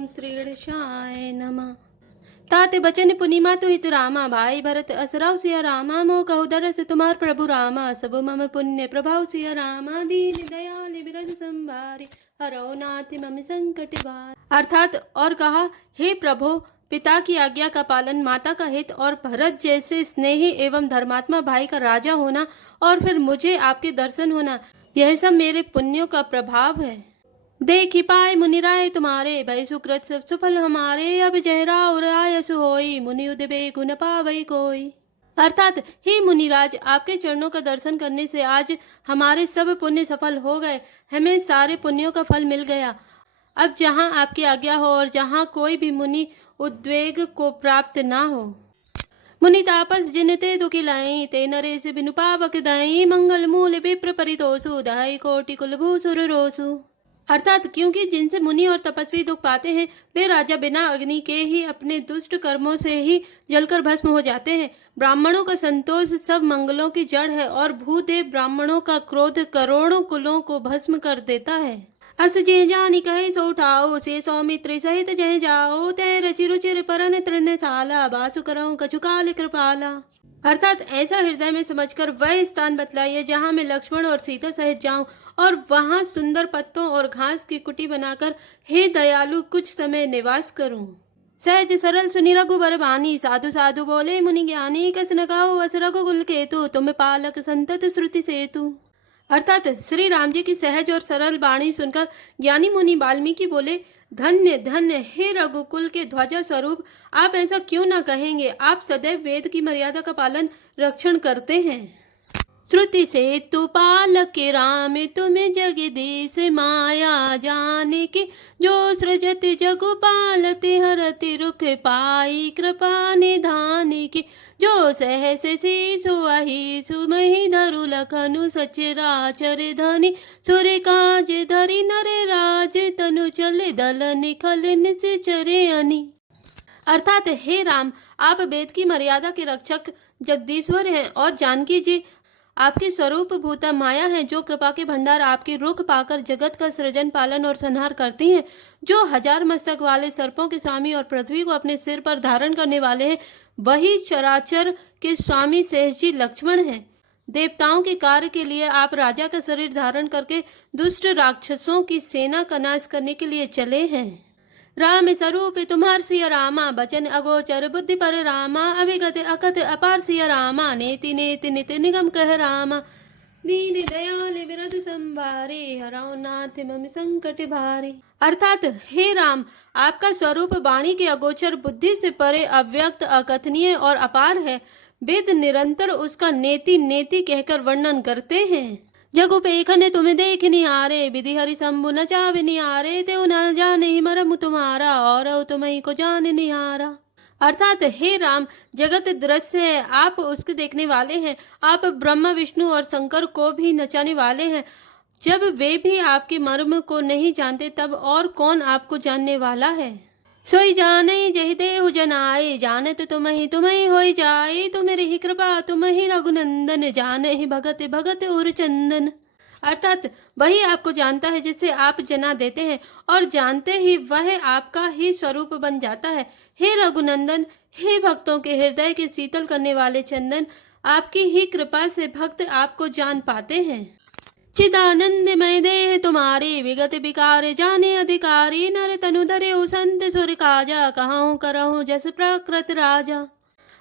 ओम श्री गणेशाय नमः। ताते बचन पुनिमा तो हित रामा, भाई भरत असराव सिया रामा, मोह कहु दरस तुम्हार प्रभु रामा, सब मम पुण्य प्रभाव सिया रामा, दीन दयाल बिरज संभारे, हरौ नाथ मम संकट भार। अर्थात और कहा, हे प्रभु, पिता की आज्ञा का पालन, माता का हित और भरत जैसे स्नेही एवं धर्मात्मा भाई का राजा होना और फिर मुझे आपके दर्शन होना, यह सब मेरे पुण्यों का प्रभाव है। देखी पाए मुनिराय तुम्हारे, भय सुकृत सब सुफल हमारे, अब जहरा और आयस होई, मुनि उदबे गुण पावई कोई। अर्थात हे मुनिराज, आपके चरणों का दर्शन करने से आज हमारे सब पुण्य सफल हो गए, हमें सारे पुण्यों का फल मिल गया। अब जहाँ आपकी आज्ञा हो और जहाँ कोई भी मुनि उद्वेग को प्राप्त ना हो। मुनि तापस जिनते दुखी लाई, ते नरेश बिनु पावक दाई, मंगल मूल विप्र परितोषु, दाई कोटि कुल भूसुर रोसु। अर्थात क्योंकि जिनसे मुनि और तपस्वी दुख पाते हैं, वे राजा बिना अग्नि के ही अपने दुष्ट कर्मों से ही जलकर भस्म हो जाते हैं। ब्राह्मणों का संतोष सब मंगलों की जड़ है और भूदेव ब्राह्मणों का क्रोध करोड़ों कुलों को भस्म कर देता है। अस जे जानी कहे सो उठाओ, से सौमित्र सहित जय जाओ, ते रचि रुचिर परन तृणशाला, बासु करऊं कछु काल कृपाला। अर्थात ऐसा हृदय में समझकर वह स्थान बतलाइए जहाँ मैं लक्ष्मण और सीता सहित जाऊं और वहां सुंदर पत्तों और घास की कुटी बनाकर हे दयालु कुछ समय निवास करूं। सहज सरल सुनि रघुबर बानी, साधु साधु बोले मुनि ज्ञानी, कस न कहो अस रघुकुल केतु, तुम पालक संतत श्रुति सेतु। अर्थात श्री राम जी की सहज और सरल वाणी सुनकर ज्ञानी मुनि वाल्मीकि बोले, धन्य धन्य हे रघुकुल के ध्वजा स्वरूप, आप ऐसा क्यों ना कहेंगे, आप सदैव वेद की मर्यादा का पालन रक्षण करते हैं। श्रुति से तु पालक के राम, तुम्हें जगदीश माया जाने की, जो सृजत जगु पालते हरति रुख पाई, कृपा निधाने की, जो सहस शीशु अहिषु मही धरु लखनु, सचराचर धनी सुर काज धरि नर राज, तनु चले दल निखल निश्चरे अनि। अर्थात हे राम, आप वेद की मर्यादा के रक्षक जगदीश्वर हैं और जानकी जी आपके स्वरूप भूता माया है, जो कृपा के भंडार आपके रुख पाकर जगत का सृजन पालन और संहार करती हैं, जो हजार मस्तक वाले सर्पों के स्वामी और पृथ्वी को अपने सिर पर धारण करने वाले हैं, वही चराचर के स्वामी सहज जी लक्ष्मण हैं। देवताओं के कार्य के लिए आप राजा का शरीर धारण करके दुष्ट राक्षसों की सेना का नाश करने के लिए चले हैं। राम स्वरूप तुम्हार सिया रामा, बचन अगोचर बुद्धि पर रामा, अभिगत अकथ अपार सिया रामा, नेति नेति नित निगम कह रामा, दीन दयाल बिरध संभारे, हरौ नाथ मम संकट भारे। अर्थात हे राम, आपका स्वरूप वाणी के अगोचर, बुद्धि से परे, अव्यक्त, अकथनीय और अपार है। वेद निरंतर उसका नेति नेति कहकर वर्णन करते हैं। जगु पेखन तुम्हें देख निहारे, विधि हरि शंभु न चावे निहारे, तेउ न जाने मरम तुम्हारा, और तुम्हें को जान निहारा। अर्थात हे राम, जगत दृश्य है, आप उसके देखने वाले हैं। आप ब्रह्मा विष्णु और शंकर को भी नचाने वाले हैं। जब वे भी आपके मर्म को नहीं जानते, तब और कौन आपको जानने वाला है। सोई जाने जहि देहु जनाए, जानत तुम्हें होई जाए, तुम्हारी ही कृपा तुम्हें रघुनंदन, जाने ही भगत भगत उर चंदन। अर्थात वही आपको जानता है जिसे आप जना देते हैं, और जानते ही वह आपका ही स्वरूप बन जाता है। हे रघुनंदन, हे भक्तों के हृदय के शीतल करने वाले चंदन, आपकी ही कृपा से भक्त आपको जान पाते हैं। चिदानंदमय देह तुम्हारे, विगत विकार जाने अधिकारी, नर तनु धरे संत सुर काजा, कहूँ करहूँ जस प्रकृत राजा।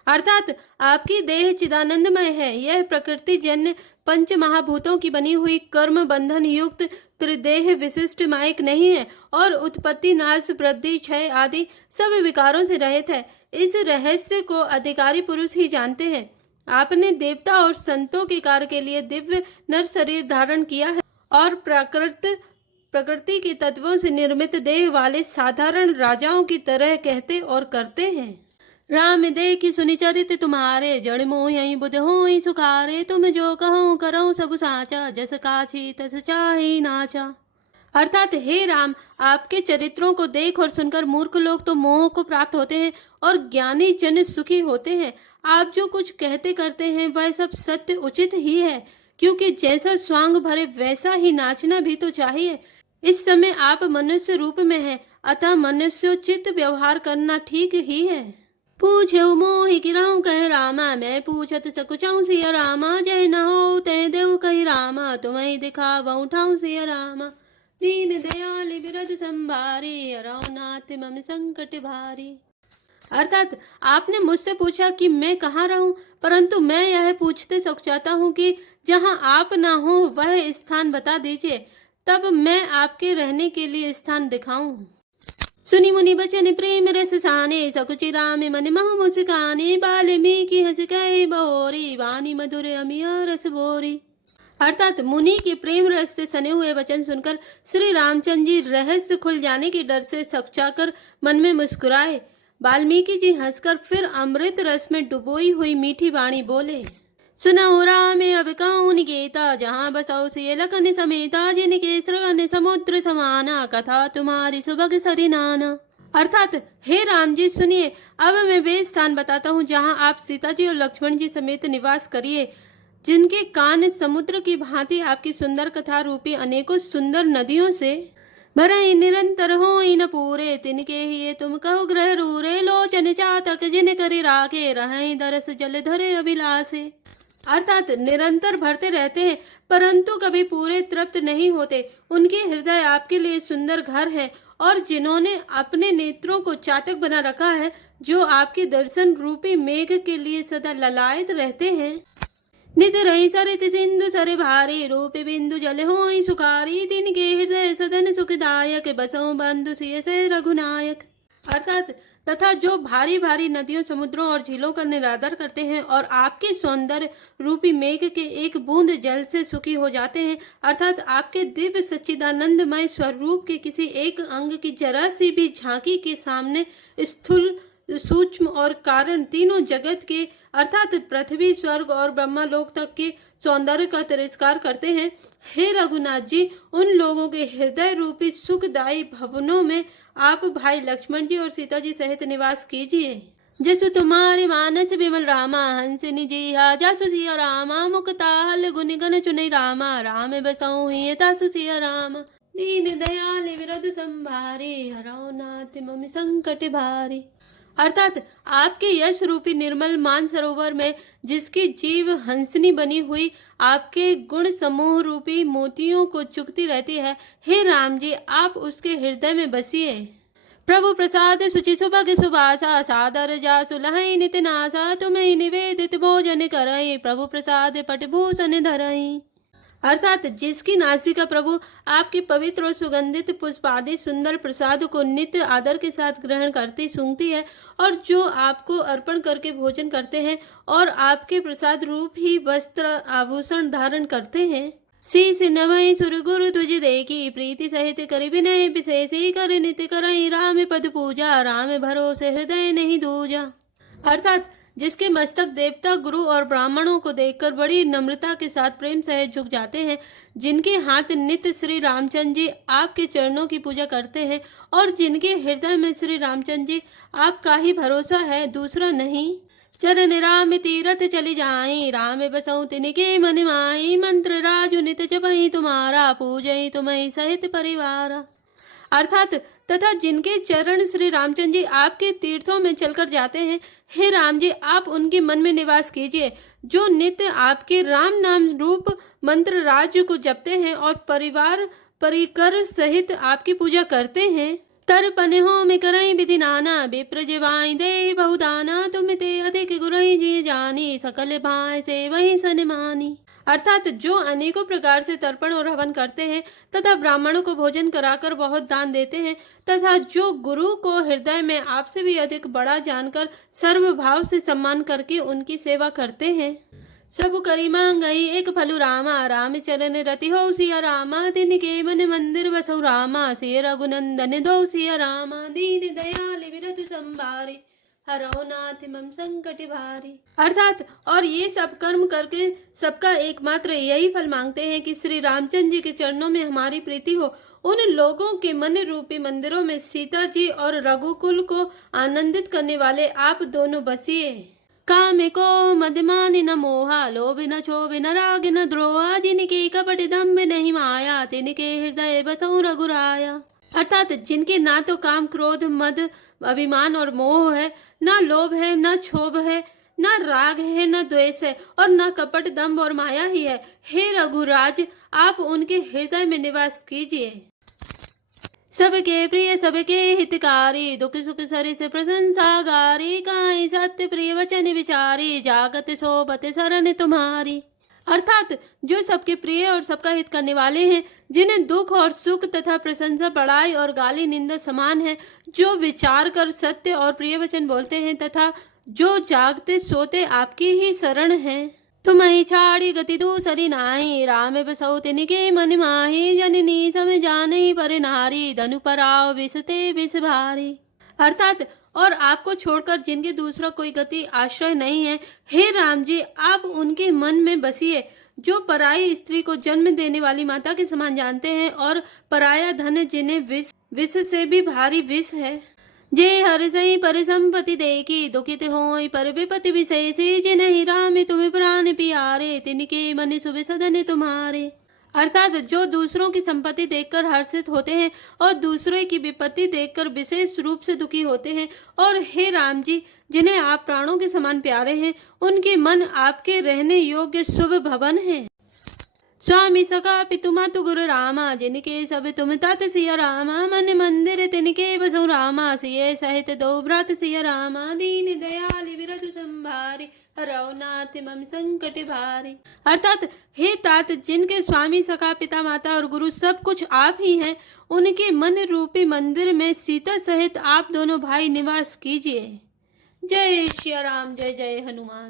अर्थात आपकी देह चिदानंदमय है। यह प्रकृति जन्य पंच महाभूतों की बनी हुई कर्म बंधन युक्त त्रिदेह विशिष्ट माइक नहीं है और उत्पत्ति नाश वृद्धि क्षय आदि सब विकारों से रहित है। इस रहस्य को अधिकारी पुरुष ही जानते हैं। आपने देवता और संतों के कार्य के लिए दिव्य नर शरीर धारण किया है और प्रकृति के तत्वों से निर्मित देह वाले साधारण राजाओं की तरह कहते और करते हैं। राम देखि सुनि चरित तुम्हारे, जड़ मोह यही बुध होई सुखारे, तुम जो कहूँ करऊँ सब साचा, जस काछी तस चाहि नाचा। अर्थात हे राम, आपके चरित्रों को देख और सुनकर मूर्ख लोग तो मोह को प्राप्त होते हैं और ज्ञानी जन सुखी होते हैं। आप जो कुछ कहते करते हैं वह सब सत्य उचित ही है, क्योंकि जैसा स्वांग भरे वैसा ही नाचना भी तो चाहिए। इस समय आप मनुष्य रूप में हैं, अतः मनुष्योचित व्यवहार करना ठीक ही है। पूछो मोहि गिरहु कह रामा, मैं पूछत सकुचऊ सिया रामा, जय न हो तय देव कही रामा, तुम्हें दिखावऊ ठाऊ सिया रामा। दीन दयाल बिरद संभारी, हरऊ नाथ मम संकट भारी। अर्थात आपने मुझसे पूछा कि मैं कहाँ रहूं, परंतु मैं यह पूछते चाहता हूँ कि जहाँ आप ना हो वह स्थान बता दीजिए, तब मैं आपके रहने के लिए स्थान दिखाऊं। सुनी मुनि बचन प्रेम रस साने, सकुचि राम मन महु मुस्काने, बाल्मीकि हंस कहि बहोरी, वाणी मधुर अमिया रस बोरी। अर्थात मुनि के प्रेम रस से सने हुए वचन सुनकर श्री रामचंद्र जी रहस्य खुल जाने के डर से सकचाकर मन में मुस्कुराए। वाल्मीकि जी हंसकर फिर अमृत रस में डुबोई हुई मीठी वाणी बोले, सुनहु राम अब कहूँ निकेता, जहाँ बसौ सिय लखन समेता, जिनके श्रवण समुद्र समाना, कथा तुम्हारी सुभग सरि नाना। अर्थात हे राम जी सुनिए, अब मैं वे स्थान बताता हूँ जहाँ आप सीता जी और लक्ष्मण जी समेत निवास करिए, जिनके कान समुद्र की भांति आपकी सुंदर कथा रूपी अनेकों सुंदर नदियों से भरई निरंतर होई न पूरे, तिनके ही तुम कहो ग्रह रूरे, लोचन चातक जिन करी राखे, रहई दरस जल धरे अभिलाषे। अर्थात निरंतर भरते रहते हैं परंतु कभी पूरे तृप्त नहीं होते। उनके हृदय आपके लिए सुंदर घर है और जिन्होंने अपने नेत्रों को चातक बना रखा है, जो आपके दर्शन रूपी मेघ के लिए सदा ललायत रहते हैं। नित रही सरित सिंधु सरे भारी, रूप बिंदु जल होई सुखारी, तिनके हृदय सदन सुखदायक, बसों बंधु सिय से रघुनायक। अर्थात तथा जो भारी भारी नदियों समुद्रों और झीलों का निरादर करते हैं और आपके सौंदर्य रूपी मेघ के एक बूंद जल से सुखी हो जाते हैं, अर्थात आपके दिव्य सच्चिदानंदमय स्वरूप के किसी एक अंग की जरा सी भी झांकी के सामने स्थूल सूक्ष्म और कारण तीनों जगत के अर्थात पृथ्वी स्वर्ग और ब्रह्मलोक तक के सौंदर्य का तिरस्कार करते हैं। हे रघुनाथ जी, उन लोगों के हृदय रूपी सुखदायी भवनों में आप भाई लक्ष्मण जी और सीता जी सहित निवास कीजिए। जसु तुम्हारे मानस विमल रामा, हंस निजिहा जासु सिया रामा, मुक्ताहल गुण गण चुने रामा, राम बसऊ ही तासु सिया रामा। दीन दयाल विरद संभारे, हरऊ नाथ मम संकट भारी। अर्थात आपके यश रूपी निर्मल मान सरोवर में जिसकी जीव हंसनी बनी हुई आपके गुण समूह रूपी मोतियों को चुगती रहती है, हे राम जी आप उसके हृदय में बसिए। प्रभु प्रसाद सुचि सुभग सुबासा, सादर जासु लहई नित नासा, तुम्हें निवेदित भोजन करई, प्रभु प्रसाद पटभूषण धरई। अर्थात जिसकी नासिका प्रभु आपके पवित्र और सुगंधित पुष्पादि सुंदर प्रसाद को नित्य आदर के साथ ग्रहण करती सूंघती है, और जो आपको अर्पण करके भोजन करते हैं और आपके प्रसाद रूप ही वस्त्र आभूषण धारण करते हैं। शीस नभई सुर गुरु तुझ देखी, प्रीति सहित कर विनय विशेषी, कर नित्य करई राम पद पूजा, राम भरोसे हृदय नहीं दूजा। अर्थात जिसके मस्तक देवता गुरु और ब्राह्मणों को देखकर बड़ी नम्रता के साथ प्रेम सहित झुक जाते हैं, जिनके हाथ नित्य श्री रामचंद्र जी आपके चरणों की पूजा करते हैं और जिनके हृदय में श्री रामचंद्र जी आपका ही भरोसा है, दूसरा नहीं। चरण राम तीरथ चली जाई, राम बसऊ तिनके मन माई, मंत्र राजु नित जपहि तुम्हारा, पूजहि तुम्हि सहित परिवारा। अर्थात तथा जिनके चरण श्री रामचंद्र जी आपके तीर्थों में चलकर जाते हैं, हे राम जी आप उनके मन में निवास कीजिए, जो नित्य आपके राम नाम रूप मंत्र राज्य को जपते हैं और परिवार परिकर सहित आपकी पूजा करते हैं। तरपन हो में करई विधि नाना, विप्र जिवाई दे बहुदाना, तुम ते अधिक गुरई जी जानी, सकल भाई से वही सनमानी। अर्थात जो अनेकों प्रकार से तर्पण और हवन करते हैं तथा ब्राह्मणों को भोजन कराकर बहुत दान देते हैं, तथा जो गुरु को हृदय में आपसे भी अधिक बड़ा जानकर सर्वभाव से सम्मान करके उनकी सेवा करते हैं। सब करी मांगई एक फलु रामा, राम चरण रति हो सिया रामा, तिनके मन मंदिर बसौ रामा, सिय रघुनंदन दो सिया रामा, दीन दयाल विरत संभारे, हरौ नाथ मम संकट भारी। अर्थात और ये सब कर्म करके सबका एकमात्र यही फल मांगते हैं कि श्री रामचंद्र जी के चरणों में हमारी प्रीति हो। उन लोगों के मन रूपी मंदिरों में सीता जी और रघुकुल को आनंदित करने वाले आप दोनों बसिए। काम को मदमान न मोहा, लोभ न क्षोभ न राग न द्रोहा, जिनके कपट दम्भ नहीं माया, तिनके हृदय बसौ रघुराया। अर्थात जिनके ना तो काम क्रोध मद अभिमान और मोह है, ना लोभ है, न क्षोभ है, न राग है, न द्वेष है, और न कपट दम्भ और माया ही है। हे रघुराज, आप उनके हृदय में निवास कीजिए। सबके प्रिय सबके हितकारी, दुख सुख सरि से प्रशंसा गारी, काई सत्य प्रिय वचन विचारी, जागत सोबत शरण तुम्हारी। अर्थात जो सबके प्रिय और सबका हित करने वाले हैं, जिन्हें दुख और सुख तथा प्रशंसा बड़ाई और गाली निंदा समान है, जो विचार कर सत्य और प्रिय वचन बोलते हैं, तथा जो जागते सोते आपकी ही शरण हैं। तुम्हें छाड़ी गति दूसरी नाही, राम बसौ तिनके मन माही, जननी सम जानहि पर नारी, धनु पराव विसते विष भारी। अर्थात और आपको छोड़कर जिनके दूसरा कोई गति आश्रय नहीं है, हे राम जी, आप उनके मन में बसिए, जो पराई स्त्री को जन्म देने वाली माता के समान जानते हैं, और पराया धन जिन्हें विष से भी भारी विष है। जे हर सही पर संपत्ति देखी, दुखित होई पर विपत्ति विशेषी, जिन्हि राम तुम्हें प्राण प्यारे, तिनके मन सुबह सदन तुम्हारे। अर्थात जो दूसरों की संपत्ति देखकर हर्षित होते हैं और दूसरों की विपत्ति देखकर विशेष रूप से दुखी होते हैं, और हे राम जी, जिन्हें आप प्राणों के समान प्यारे हैं, उनके मन आपके रहने योग्य शुभ भवन है। स्वामी सखा पितु मातु गुरु रामा, जिनके सब तुम तात सिया रामा, मन मंदिर तिनके बसु रामा, सिय सहित दो भ्रात सिया रामा, दीन दयाल विरधु संभारी, रघुनाथ मम संकट भारी। अर्थात हे तात, जिनके स्वामी सखा पिता माता और गुरु सब कुछ आप ही हैं, उनके मन रूपी मंदिर में सीता सहित आप दोनों भाई निवास कीजिए। जय श्री राम, जय जय हनुमान।